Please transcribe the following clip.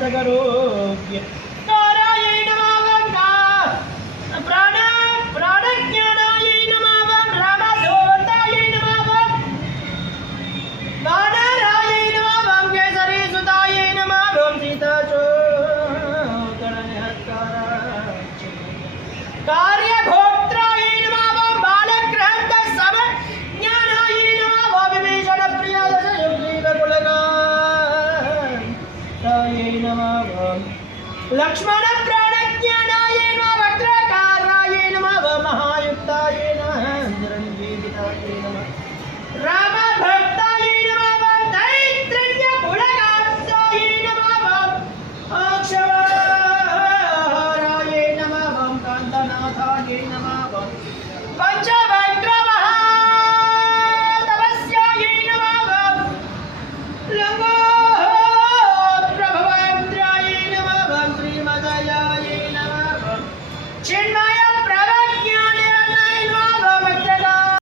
सकरोग्य कारायै नमः प्राणज्ञानायै नमः रामदूतायै नमः वानरायै नमः केसरी सुतायै नमः सीताचोदनहत्काराय कार्यगोत्रायै नमः बालग्रन्थ समज्ञानायै नमः विभीषण प्रियदशयुग्रीवकुलकाय नमः लक्ष्मण प्राणज्ञानाय नमः वक्रकाराय नमः महायुक्ताय नमः चिरञ्जीविताय नमः राम